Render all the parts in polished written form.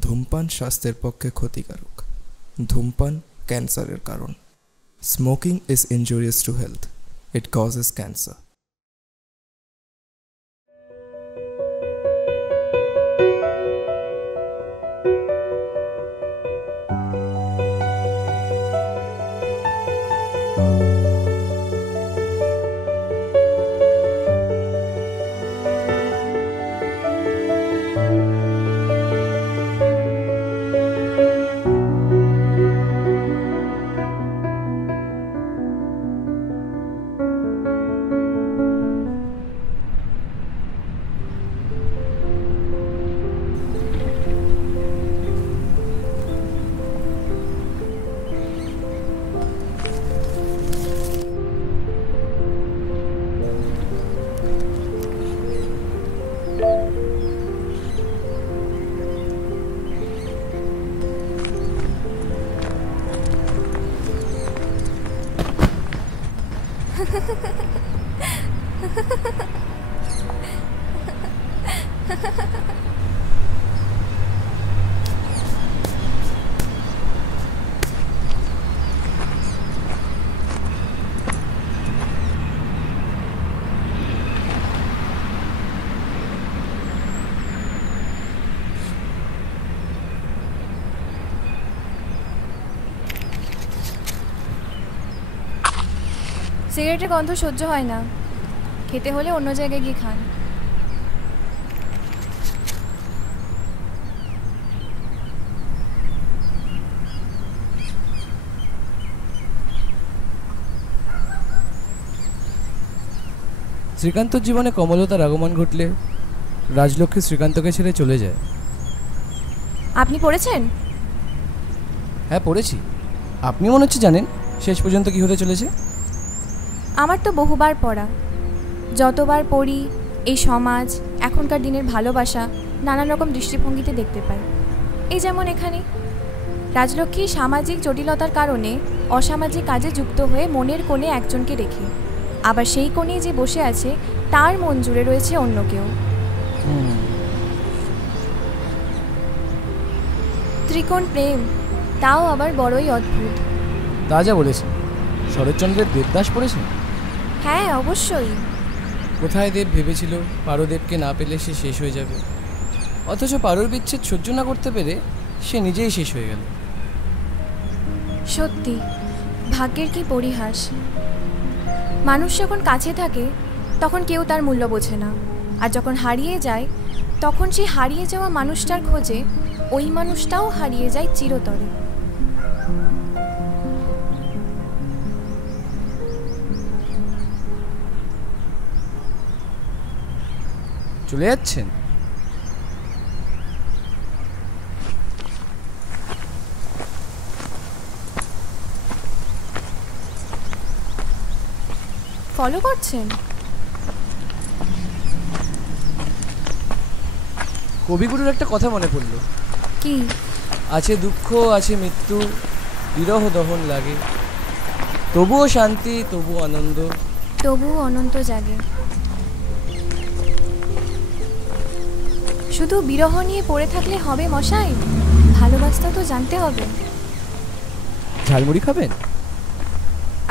ধূমপান স্বাস্থ্যের পক্ষে ক্ষতিকারক। ধূমপান ক্যান্সারের কারণ। Smoking is injurious to health. It causes cancer. সিগারেটের গন্ধ সহ্য হয় না, খেতে হলে অন্য জায়গায় গিয়ে খান। শ্রীকান্তর জীবনে কমলতার আগমন ঘটলে রাজলক্ষ্মী শ্রীকান্তকে ছেড়ে চলে যায়। আপনি পড়েছেন? হ্যাঁ পড়েছি। আপনি মনে হচ্ছে জানেন শেষ পর্যন্ত কি হতে চলেছে। আমার তো বহুবার পড়া। যতবার পড়ি এই সমাজ, এখনকার দিনের ভালোবাসা নানান রকম দৃষ্টিভঙ্গিতে দেখতে পাই। এই যেমন এখানে রাজলক্ষ্মী সামাজিক জটিলতার কারণে অসামাজিক কাজে যুক্ত হয়ে মনের কোণে একজনকে রেখে, আবার সেই কোণেই যে বসে আছে তার মন জুড়ে রয়েছে অন্য কেউ। ত্রিকোণ প্রেম, তাও আবার বড়ই অদ্ভুত। তা যা বলেছেন। শরৎচন্দ্রের দেবদাস পড়েছেন? হ্যাঁ অবশ্যই। কোথায় দেব ভেবেছিল পারদেবকে না পেলে সে শেষ হয়ে যাবে, অথচ পারোর বিচ্ছেদ সহ্য না করতে পেরে সে নিজেই শেষ হয়ে গেল। সত্যি ভাগ্যের কি পরিহাস। মানুষ যখন কাছে থাকে তখন কেউ তার মূল্য বোঝে না, আর যখন হারিয়ে যায় তখন সেই হারিয়ে যাওয়া মানুষটার খোঁজে ওই মানুষটাও হারিয়ে যায় চিরতরে। চলে যাচ্ছেন? ফলো করছেন? কবিগুরুর একটা কথা মনে পড়ল। কি? আছে দুঃখ, আছে মৃত্যু, বিরহ দহন লাগে, তবুও শান্তি, তবু আনন্দ, তবুও অনন্ত জাগে। শুধু বিরহ নিয়ে পড়ে থাকলে হবে মশাই, ভালোবাসতে তো জানতে হবে। ঝালমুড়ি খাবেন?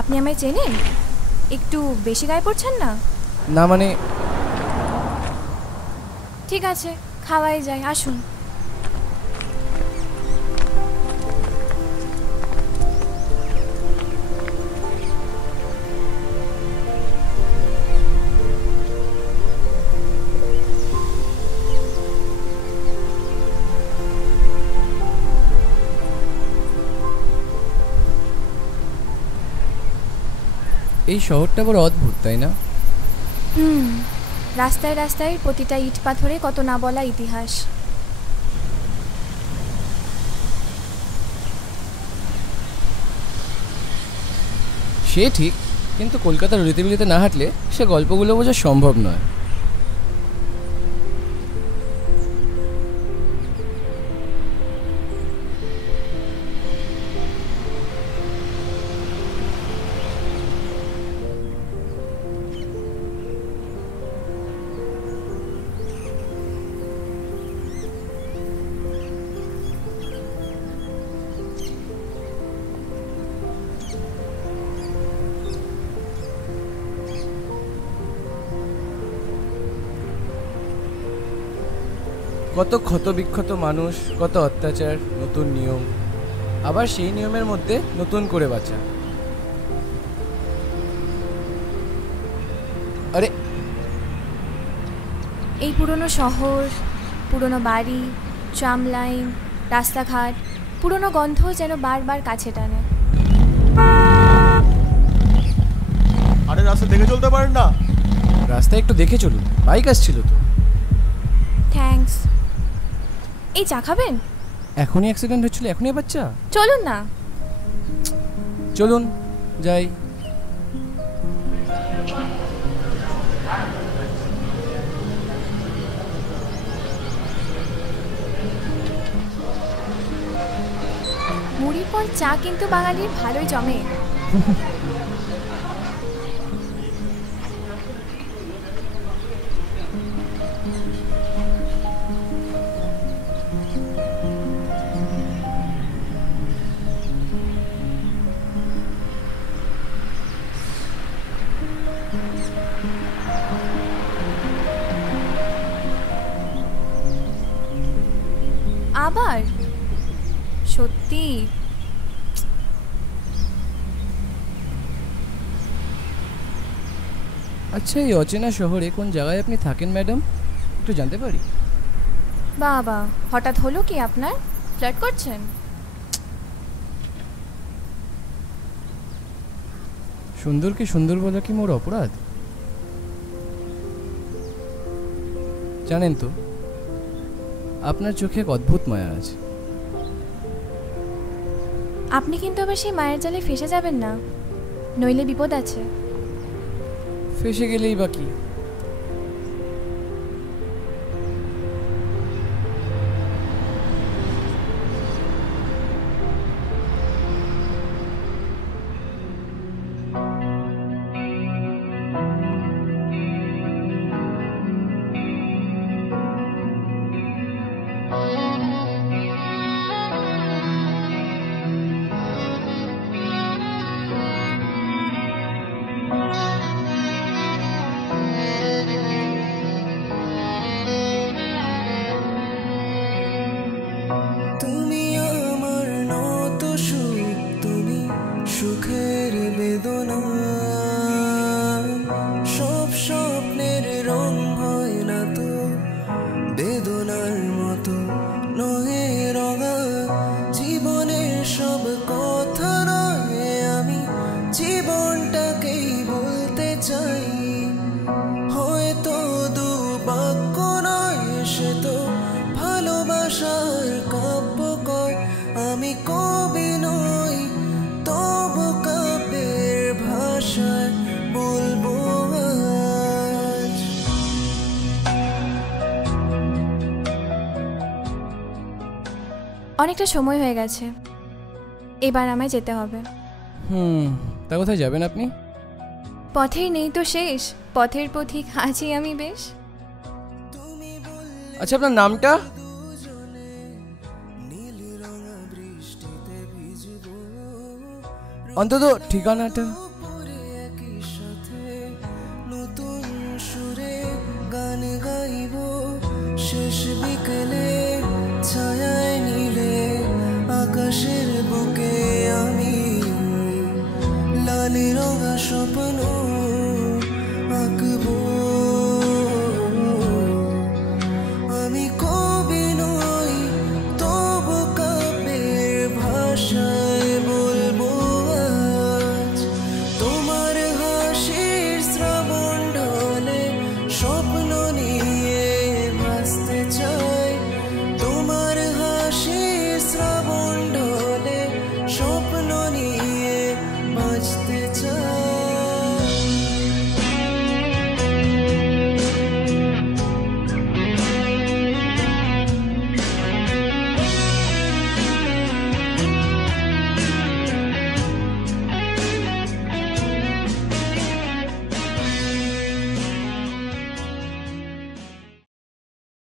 আপনি আমায় চেনেন? একটু বেশি গায়ে পড়ছেন না? না মানে। ঠিক আছে, খাওয়াই যায়, আসুন। এই শহরটা বড় অদ্ভুত, তাই না? রাস্তায় রাস্তায় প্রতিটা ইট পাথরে কত না বলা ইতিহাস। সে ঠিক, কিন্তু কলকাতার রীতিগুলিতে না হাঁটলে সে গল্পগুলো বোঝা সম্ভব নয়। কত ক্ষত বিক্ষত মানুষ, কত অত্যাচার, নতুন নিয়ম, আবার সেই নিয়মের মধ্যে নতুন করে বাঁচা। আরে এই পুরনো শহর, পুরনো বাড়ি, ট্রাম লাইন, রাস্তাঘাট, পুরনো গন্ধ যেন বারবার কাছে টানে। আরে রাস্তা দেখে চলতে পারেন না? রাস্তায় একটু দেখে চলুন, বাইক আসছিল তো। থ্যাঙ্কস। এই চা খাবেন? এখনই অ্যাক্সিডেন্ট হচ্ছিল, এখনই আবার চা? চলুন না। চলুন যাই। মুড়ির পর চা কিন্তু বাঙালির ভালোই জমে। আবার সত্যি আচ্ছা, এই অচেনা শহরে কোন জায়গায় আপনি থাকেন ম্যাডাম, একটু জানতে পারি? বাবা, হঠাৎ হলো কি আপনার? ফ্লার্ট করছেন? সুন্দরকে সুন্দর বলা কি মোর অপরাধ? জানেন তো, আপনার চোখে এক অদ্ভুত মায়া আছে। আপনি কিন্তু আবার সেই মায়ের জালে ফেসে যাবেন না, নইলে বিপদ আছে। ফেসে গেলেই বা কি? তুমি আমার নত সুখ, তুমি সুখের বেদনা, সব স্বপ্নের রং হয় না তো বেদনার মতো নহে রঙা। জীবনের সব কথা নয়, আমি জীবনটাকেই বলতে চাই। হয়তো দু বাক্য নয়, সে তো ভালোবাসার কাব্য কয়। আমি কবি নই, তবু কাব্যের ভাষায় বলবো আজ। অনেকটা সময় হয়ে গেছে, এবার আমায় যেতে হবে। তা কোথায় যাবেন আপনি? পথেই নেই তো শেষ, পথের পথিক আছি আমি বেশ। আচ্ছা, আপনার নামটা? অন্তত ঠিকানাটা।